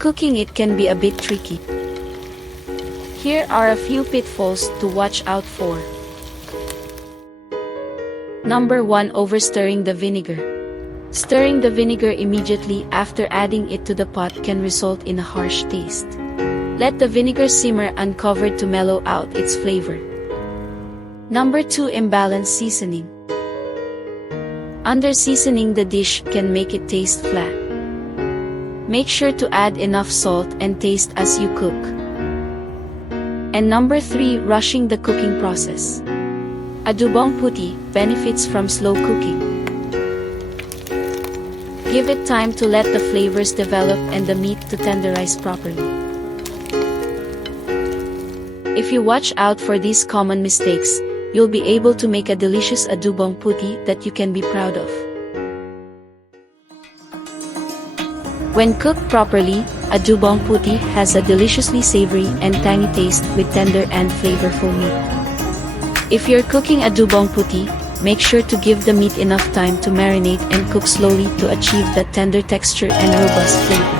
cooking it can be a bit tricky. Here are a few pitfalls to watch out for. Number 1. Overstirring the vinegar. Stirring the vinegar immediately after adding it to the pot can result in a harsh taste. Let the vinegar simmer uncovered to mellow out its flavor. Number 2. Imbalanced seasoning. Under-seasoning the dish can make it taste flat. Make sure to add enough salt and taste as you cook. And number 3. Rushing the cooking process. Adobong Puti benefits from slow cooking. Give it time to let the flavors develop and the meat to tenderize properly. If you watch out for these common mistakes, you'll be able to make a delicious Adobong Puti that you can be proud of. When cooked properly, Adobong Puti has a deliciously savory and tangy taste with tender and flavorful meat. If you're cooking Adobong Puti, make sure to give the meat enough time to marinate and cook slowly to achieve that tender texture and robust flavor.